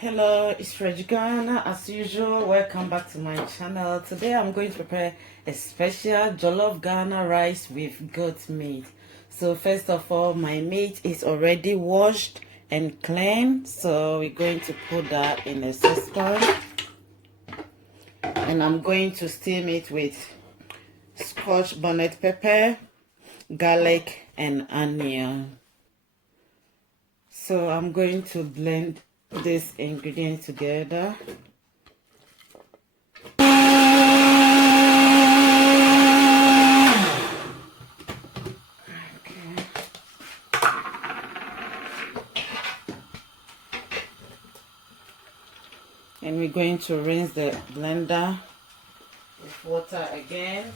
Hello, it's Reg Ghana. As usual, welcome back to my channel. Today I'm going to prepare a special jollof Ghana rice with goat meat. So first of all, my meat is already washed and cleaned, so we're going to put that in a saucepan, and I'm going to steam it with Scotch bonnet pepper, garlic and onion. So I'm going to blend these ingredients together. And we're going to rinse the blender with water again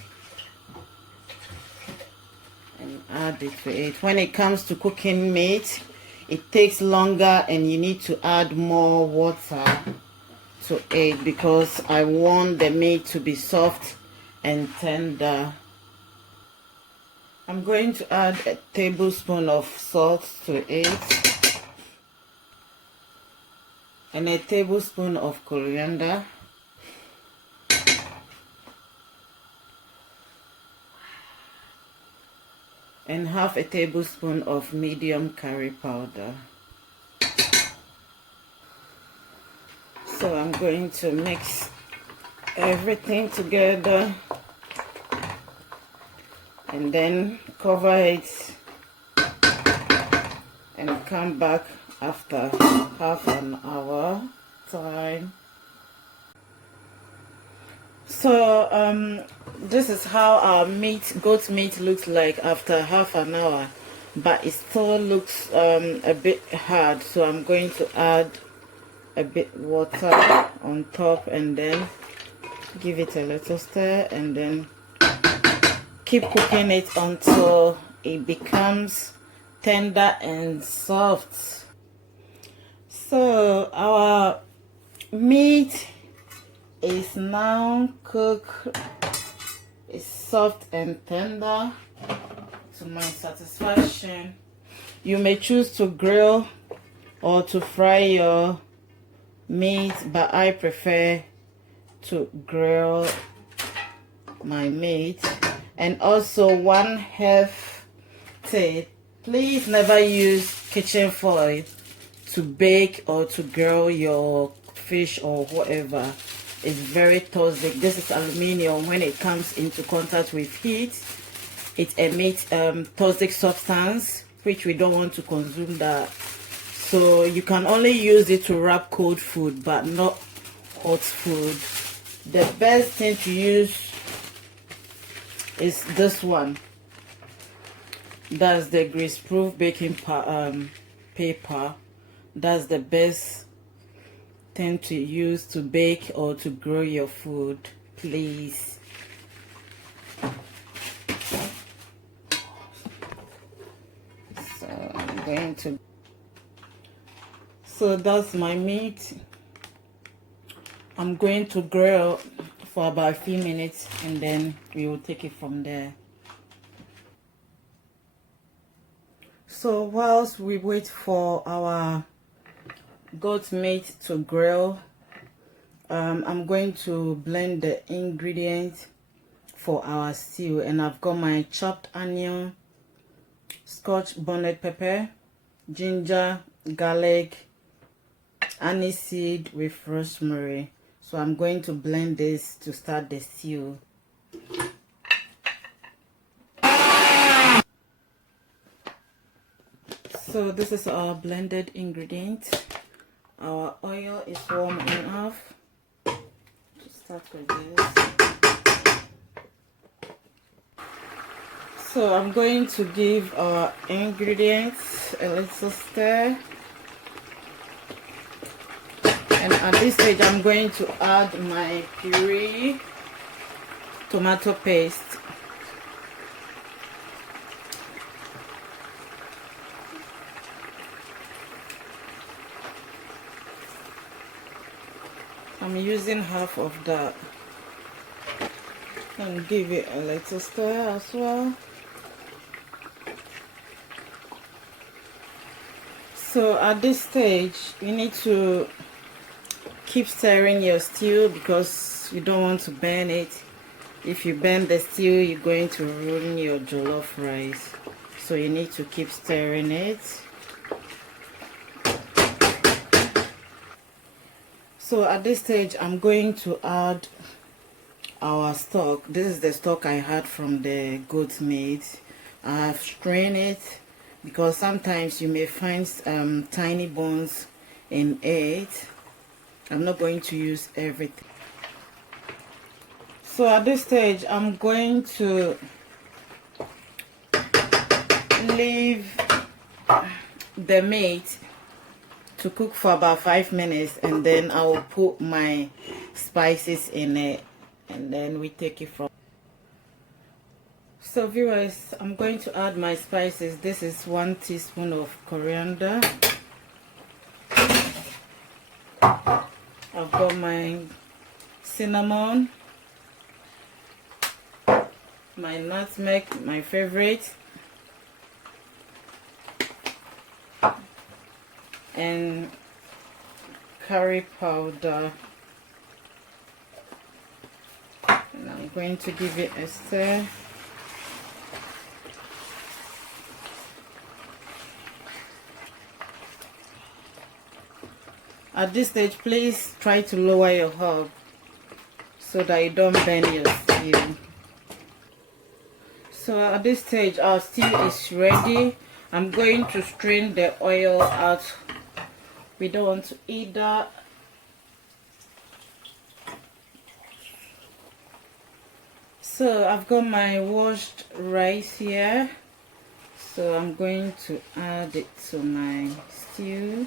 and add it to it. When it comes to cooking meat, it takes longer and you need to add more water to it because I want the meat to be soft and tender. I'm going to add a tablespoon of salt to it and a tablespoon of coriander, and half a tablespoon of medium curry powder. So I'm going to mix everything together and then cover it and come back after half an hour time. So this is how our goat meat looks like after half an hour, but it still looks a bit hard, so I'm going to add a bit water on top and then give it a little stir and then keep cooking it until it becomes tender and soft. So our meat is now cooked. It's soft and tender to my satisfaction. You may choose to grill or to fry your meat, but I prefer to grill my meat. And also one health tip: please never use kitchen foil to bake or to grill your fish or whatever. It's very toxic. This is aluminium. When it comes into contact with heat, it emits toxic substance, which we don't want to consume that. So you can only use it to wrap cold food, but not hot food. The best thing to use is this one. That's the grease-proof baking paper. That's the best thing to use to bake or to grill your food, please. So I'm going to, so that's my meat. I'm going to grill for about a few minutes and then we will take it from there. So whilst we wait for our goat meat to grill, I'm going to blend the ingredients for our stew, and I've got my chopped onion, Scotch bonnet pepper, ginger, garlic, aniseed with rosemary. So I'm going to blend this to start the stew. So this is our blended ingredients. Our oil is warm enough to start with this. So I'm going to give our ingredients a little stir. And at this stage, I'm going to add my puree tomato paste. I'm using half of that, and give it a little stir as well. So at this stage, you need to keep stirring your stew because you don't want to burn it. If you burn the stew, you're going to ruin your jollof rice. So you need to keep stirring it. So at this stage, I'm going to add our stock. This is the stock I had from the goat meat. I have strained it because sometimes you may find tiny bones in it. I'm not going to use everything. So at this stage, I'm going to leave the meat to cook for about 5 minutes, and then I will put my spices in it, and then we take it from. So viewers, I'm going to add my spices. This is 1 teaspoon of coriander. I've got my cinnamon, my nutmeg, my favorite, and curry powder. And I'm going to give it a stir. At this stage, please try to lower your hob so that you don't burn your stew. So at this stage, our stew is ready. I'm going to strain the oil out. We don't want to eat that. So I've got my washed rice here. So I'm going to add it to my stew.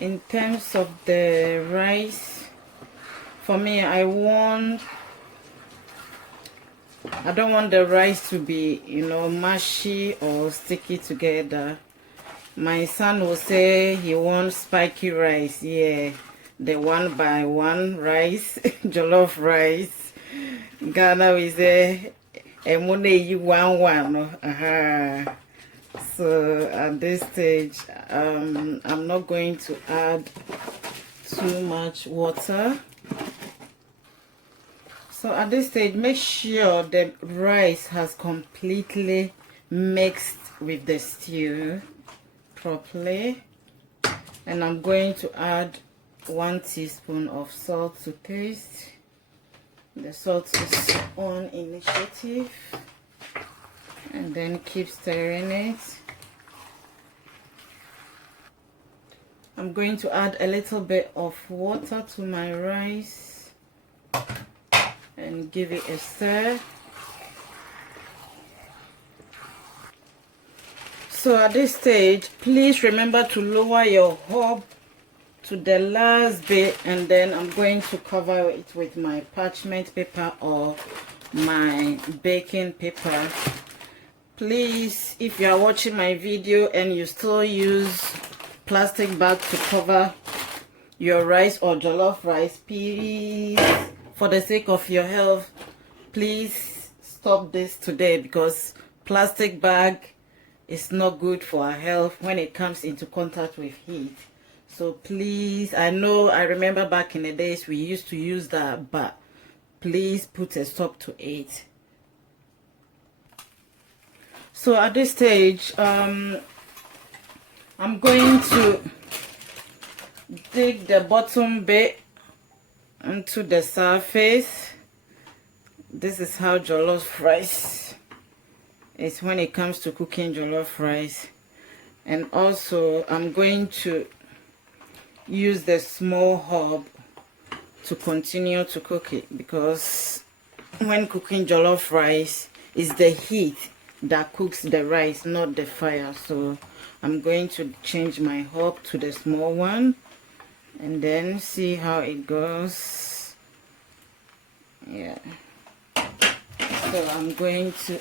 In terms of the rice, for me, I don't want the rice to be, mushy or sticky together. My son will say he wants spiky rice. Yeah, the 1 by 1 rice, jollof rice. Ghana we say, "Emune 1-1." So at this stage, I'm not going to add too much water. So at this stage, make sure the rice has completely mixed with the stew properly. And I'm going to add 1 teaspoon of salt to taste. The salt is on initiative. And then keep stirring it. I'm going to add a little bit of water to my rice and give it a stir. So at this stage, please remember to lower your hob to the last bit, and then I'm going to cover it with my parchment paper or my baking paper. Please, if you are watching my video and you still use plastic bag to cover your rice or jollof rice, please, for the sake of your health, please stop this today, because plastic bag is not good for our health when it comes into contact with heat. So please, I remember back in the days we used to use that, but please put a stop to it. So at this stage, I'm going to dig the bottom bit into the surface. This is how jollof rice is when it comes to cooking jollof rice. And also, I'm going to use the small hob to continue to cook it, because when cooking jollof rice, it's the heat that cooks the rice, not the fire. So I'm going to change my hob to the small one and then see how it goes. Yeah, so I'm going to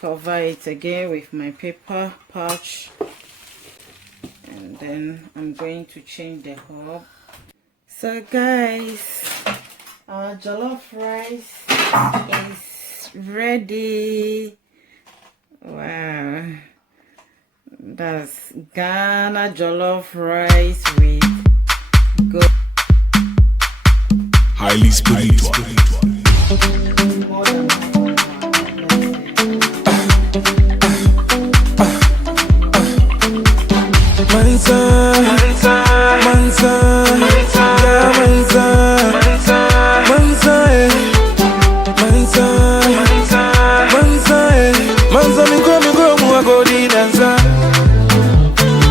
cover it again with my paper pouch, and then I'm going to change the hob. So guys, our jollof rice is ready. Wow, That's Ghana Jollof Rice with goat. Highly spiritual. Mansa, Mansa, Mansa, Mansa, Mansa, Mansa, Mansa, Mansa, Mansa, mi go muagodi dansa.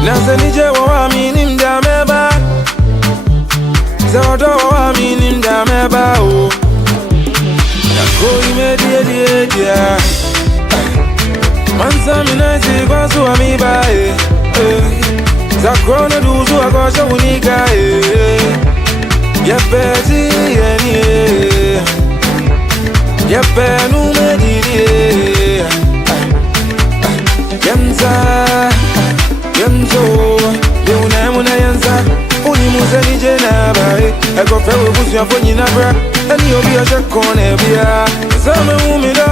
Nasa nije wa mini mdameba, zodo wa mini mdameba o. Nako imedie. Mansa mi naisi kwa suwa mi bae. Zakrona duzu akosha unika Yepeti yeni Yepenu mediri Yemza Yemzo Deunemu na yenza Unimuze nije nabae Eko fewe busu ya fonyi nabra Eni obi ya shakone bia Zame umida